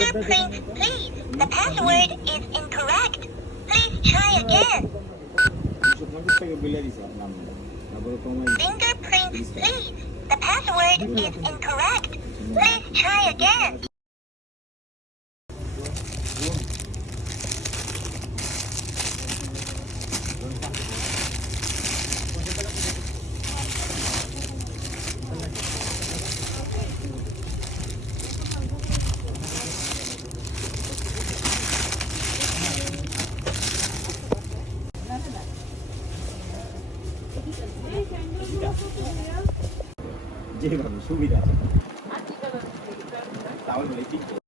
Fingerprints, please. The password is incorrect. Please try again. Fingerprints, please. The password is incorrect. Please try again. যেভাবে সুবিধা আছে তাহলে বলে কিন্তু